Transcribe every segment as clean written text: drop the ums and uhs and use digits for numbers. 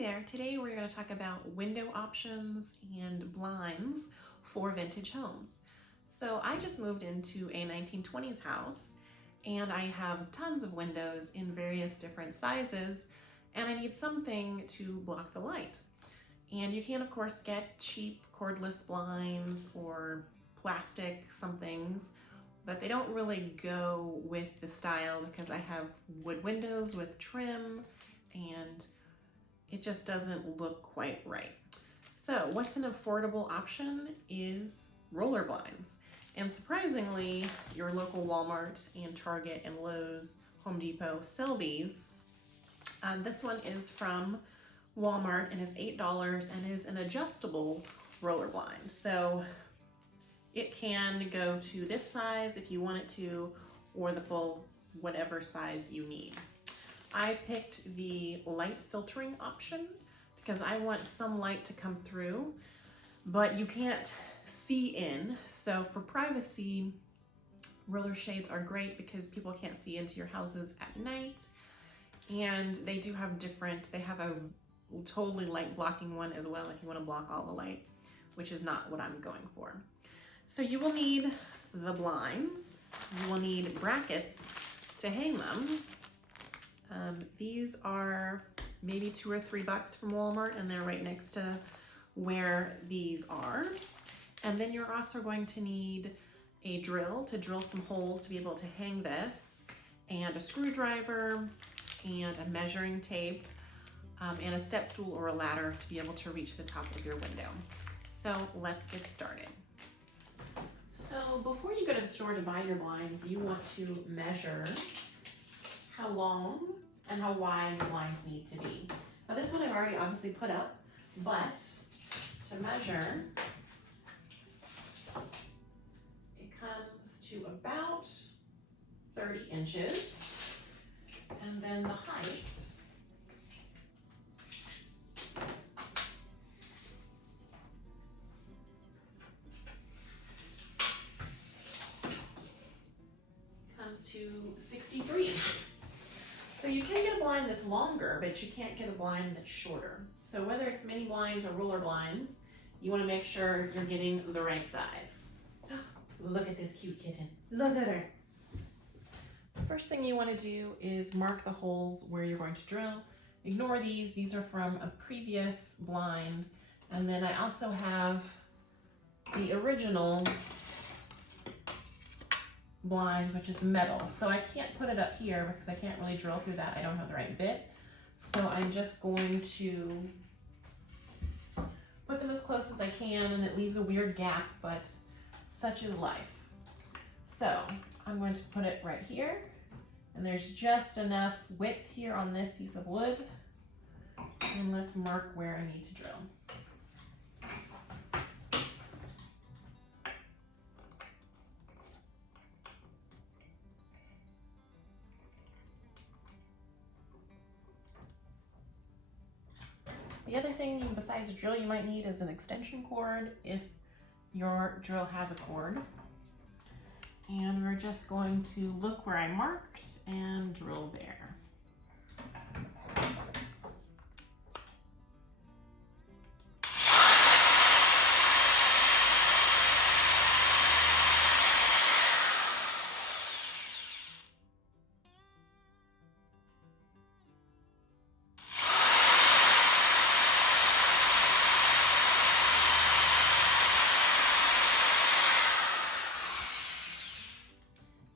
there, today we're going to talk about window options and blinds for vintage homes. So I just moved into a 1920s house and I have tons of windows in various different sizes and I need something to block the light. And you can of course get cheap cordless blinds or plastic somethings, but they don't really go with the style because I have wood windows with trim and it just doesn't look quite right. So what's an affordable option is roller blinds. And surprisingly, your local Walmart and Target and Lowe's, Home Depot sell these. This one is from Walmart and is $8 and is an adjustable roller blind. So it can go to this size if you want it to, or the full whatever size you need. I picked the light filtering option because I want some light to come through, but you can't see in. So for privacy, roller shades are great because people can't see into your houses at night. And they do have they have a totally light blocking one as well if you want to block all the light, which is not what I'm going for. So you will need the blinds. You will need brackets to hang them. These are maybe $2 or $3 from Walmart and they're right next to where these are. And then you're also going to need a drill to drill some holes to be able to hang this, and a screwdriver and a measuring tape, and a step stool or a ladder to be able to reach the top of your window. So let's get started. So before you go to the store to buy your blinds, you want to measure how long and how wide the blinds need to be. Now this one I've already obviously put up, but to measure, it comes to about 30 inches. And then the height comes to 63 inches. So you can get a blind that's longer, but you can't get a blind that's shorter. So whether it's mini blinds or roller blinds, you want to make sure you're getting the right size. Look at this cute kitten. Look at her. The first thing you want to do is mark the holes where you're going to drill. Ignore these. These are from a previous blind. And then I also have the original blinds, which is metal. So I can't put it up here because I can't really drill through that. I don't have the right bit. So I'm just going to put them as close as I can, and it leaves a weird gap, but such is life. So I'm going to put it right here, and there's just enough width here on this piece of wood. And let's mark where I need to drill. The other thing besides a drill you might need is an extension cord if your drill has a cord. And we're just going to look where I marked and drill there.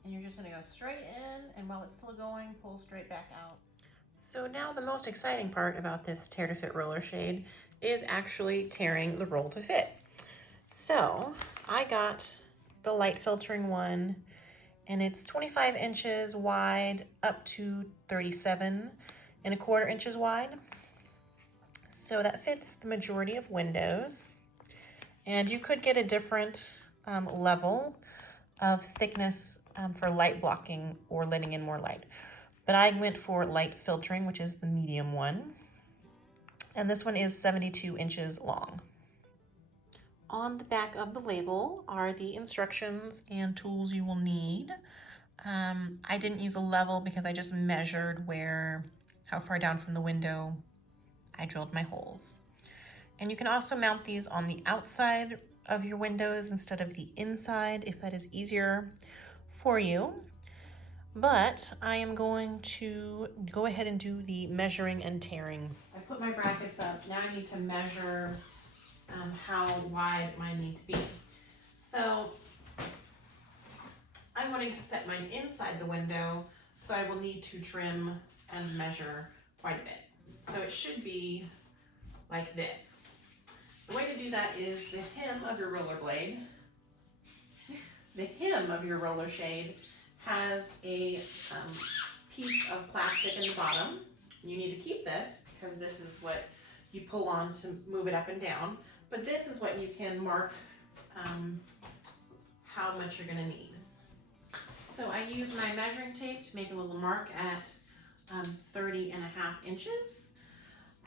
And you're just going to go straight in, and while it's still going, pull straight back out. So now the most exciting part about this Tear to Fit roller shade is actually tearing the roll to fit. So I got the light filtering one, and it's 25 inches wide up to 37¼ inches wide. So that fits the majority of windows. And you could get a different level of thickness for light blocking or letting in more light. But I went for light filtering, which is the medium one. And this one is 72 inches long. On the back of the label are the instructions and tools you will need. I didn't use a level because I just measured how far down from the window I drilled my holes. And you can also mount these on the outside of your windows instead of the inside if that is easier for you. But I am going to go ahead and do the measuring and tearing. I put my brackets up. Now I need to measure how wide mine need to be. So I'm wanting to set mine inside the window, so I will need to trim and measure quite a bit. So it should be like this. The way to do that is the hem of your roller blade. The hem of your roller shade has a piece of plastic in the bottom. You need to keep this because this is what you pull on to move it up and down. But this is what you can mark how much you're gonna need. So I use my measuring tape to make a little mark at 30 and a half inches.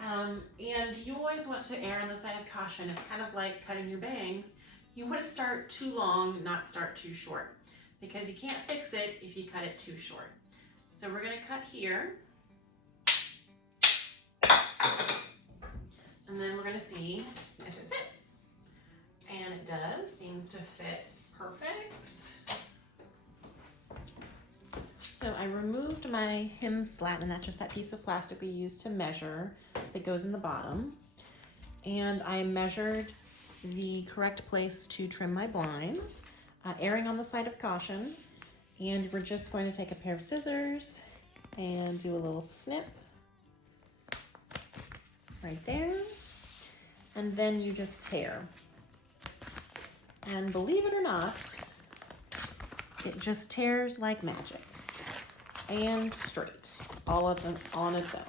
And you always want to err on the side of caution. It's kind of like cutting your bangs. You want to start too long, not start too short, because you can't fix it if you cut it too short. So we're going to cut here. And then we're going to see if it fits. And it does, seems to fit perfect. So I removed my hem slat, and that's just that piece of plastic we use to measure that goes in the bottom. And I measured the correct place to trim my blinds, erring on the side of caution. And we're just going to take a pair of scissors and do a little snip right there. And then you just tear. And believe it or not, it just tears like magic. And straight, all of them on its own.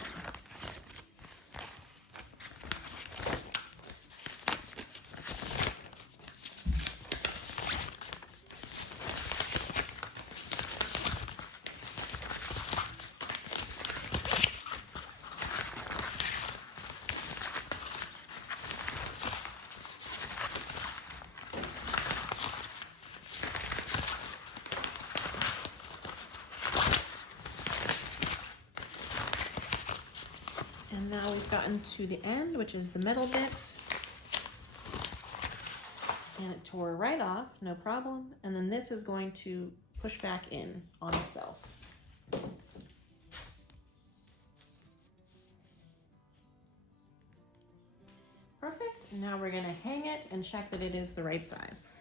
And now we've gotten to the end, which is the middle bit. And it tore right off, no problem. And then this is going to push back in on itself. Perfect. And now we're gonna hang it and check that it is the right size.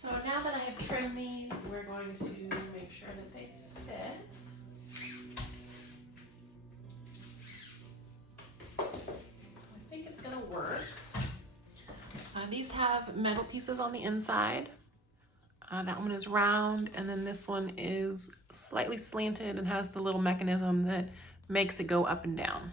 So now that I have trimmed these, we're going to make sure that they fit. Work. These have metal pieces on the inside. That one is round, and then this one is slightly slanted and has the little mechanism that makes it go up and down.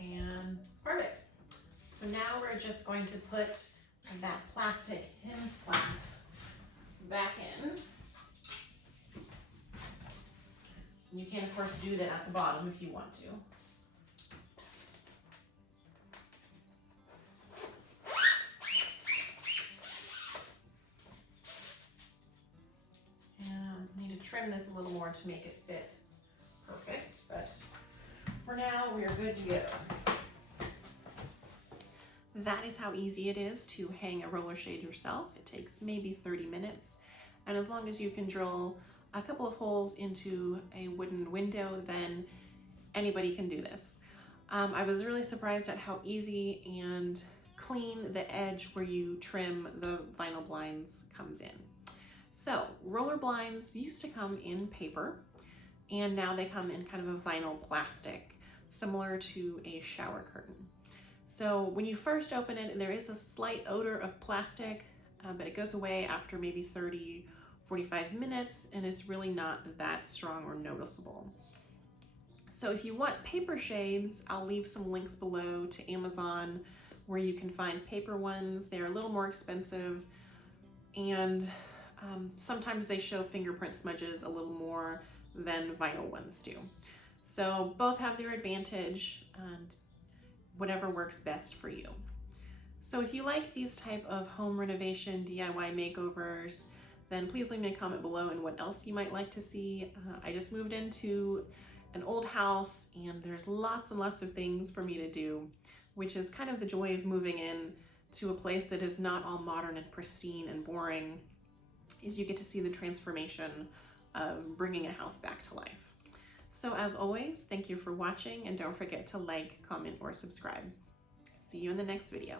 And perfect. So now we're just going to put that plastic hem slat back in. You can of course do that at the bottom if you want to. And I need to trim this a little more to make it fit perfect, but for now we are good to go. That is how easy it is to hang a roller shade yourself. It takes maybe 30 minutes, and as long as you can drill a couple of holes into a wooden window, then anybody can do this. I was really surprised at how easy and clean the edge where you trim the vinyl blinds comes in. So roller blinds used to come in paper, and now they come in kind of a vinyl plastic, similar to a shower curtain. So when you first open it, there is a slight odor of plastic, but it goes away after maybe 30, 45 minutes, and it's really not that strong or noticeable. So if you want paper shades, I'll leave some links below to Amazon where you can find paper ones. They're a little more expensive, and sometimes they show fingerprint smudges a little more than vinyl ones do. So both have their advantage, and whatever works best for you. So if you like these type of home renovation DIY makeovers, then please leave me a comment below and what else you might like to see. I just moved into an old house and there's lots and lots of things for me to do, which is kind of the joy of moving in to a place that is not all modern and pristine and boring, is you get to see the transformation of bringing a house back to life. So as always, thank you for watching, and don't forget to like, comment, or subscribe. See you in the next video.